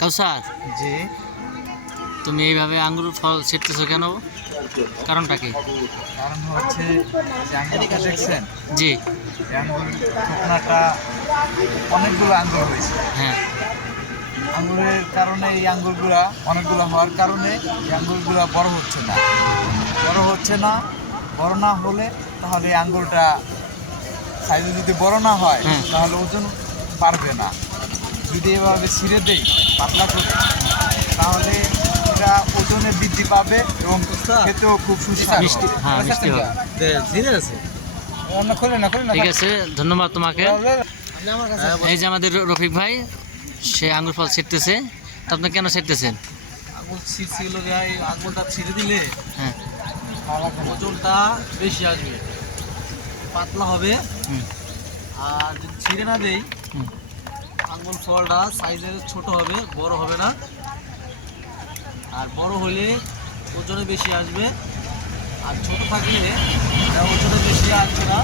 কাউসার, জি, তুমি এইভাবে আঙ্গুর ফল ছিটতেছো কেন? কারণটা কি? কারণ হচ্ছে যে আঙ্গুরটা দেখছেন, জি, এই আঙ্গুর শুকনাটা অনেকগুলো আঙ্গুর হয়েছে। হ্যাঁ, আঙ্গুরের কারণে এই আঙ্গুরগুলা অনেকগুলো হওয়ার কারণে এই আঙ্গুরগুলা বড় হচ্ছে না। বড় না হলে তাহলে এই আঙ্গুরটা সাইজে যদি বড় না হয় হ্যাঁ। তাহলে ওজন পারবে না। যদি এভাবে ছিঁড়ে দেই পাতলা করে তাহলে এটা ওজনে বৃদ্ধি পাবে এবং খেতেও খুব সুস্বাদু মিষ্টি, হ্যাঁ মিষ্টি হবে। ঠিক আছে, ধন্যবাদ তোমাকে। এই যে আমাদের রফিক ভাই, সে আঙ্গুর ফল ছিটতেছে। তো আপনি কেন ছিটতেছেন? আঙুল ছিঁড়ছিল গায়ে, আঙুলটা ছিঁড়ে দিলে হ্যাঁ, ওজনটা বেশি আসবে, পাতলা হবে। হুম, আর যদি ছিঁড়ে না দেই হুম, আঙুল ফলটা সাইজে ছোট হবে, বড় হবে না। আর বড় হলে ওজনে বেশি আসবে, আর ছোট থাকলে এটা ওজনে বেশি আসবে না।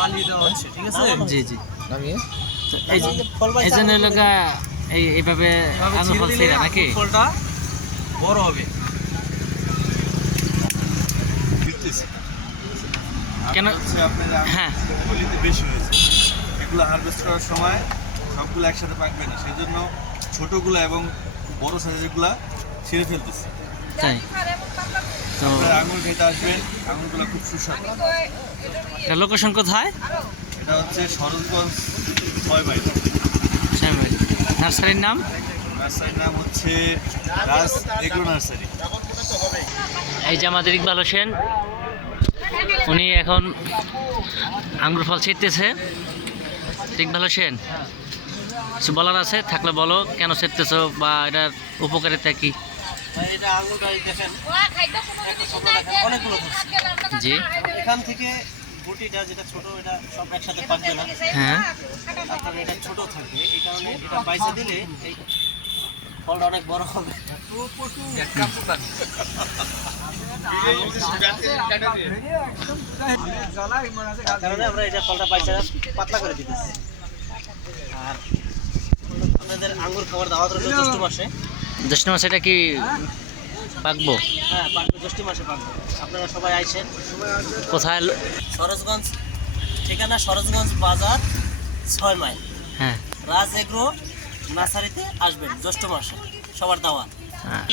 পালিয়ে দেওয়া হচ্ছে, ঠিক আছে? জি জি। এই জন্য লোকা এইভাবে এভাবে আঙ্গুর ফল ছিঁড়ে দিলে ছিঁড়া নাকি? আঙুল ফলটা বড় হবে। কেন? হচ্ছে আপনার হ্যাঁ, আঙ্গুরগুলিতে বেশি হয়েছে, এগুলো হারভেস্ট করার সময় সবগুলো একসাথে পাকবে না, সেই জন্য ছোটোগুলো এবং বড় সাইজেরগুলো ছিঁড়ে ফেলতেছে। তাই তো। আপনারা আঙুর খেতে আসবেন, আঙুরগুলো খুব সুস্বাদু। এটা লোকেশন কোথায়? এটা হচ্ছে সরোজগঞ্জ 6 মাইল। নার্সারির নাম? নার্সারির নাম হচ্ছে রাজ এগ্রো নার্সারি। এই যে আমাদের ইকবাল হোসেন, উনি এখন আঙ্গুর ফল ছিটতেছে। ইকবাল হোসেন, কিছু বলার আছে থাকলে বলো, কেন ছিটতেছো বা এটার উপকারিতা কি? এটা আঙুলটা দেখেন, একটা ছোট দেখেন, অনেকগুলো ধরছে। জি, এখান থেকে গুটিটা যেটা ছোট, এটা সব একসাথে পাকবে না, হ্যাঁ, আপনার এটা ছোট থাকবে। এই কারণে এটা বাইসে দিলে এই ফলটা অনেক বড় হবে। কারণে আমরা এটা ফলটা বাইসে পাতলা করে দিতেছি। আর আপনাদের আঙ্গুর খাবার দাওয়াত রয়েছে জ্যৈষ্ঠ মাসে। জ্যৈষ্ঠ মাসে এটা কি পাকবো? হ্যাঁ, পাকবে, জ্যৈষ্ঠ মাসে পাকবে। আপনারা সবাই আইসেন। কোথায়? সরোজগঞ্জ, ঠিকানা সরোজগঞ্জ বাজার 6 মাইল। হ্যাঁ, রাজ এগ্রো নার্সারিতে আসবেন জ্যৈষ্ঠ মাসে, সবার দাওয়াত। হ্যাঁ।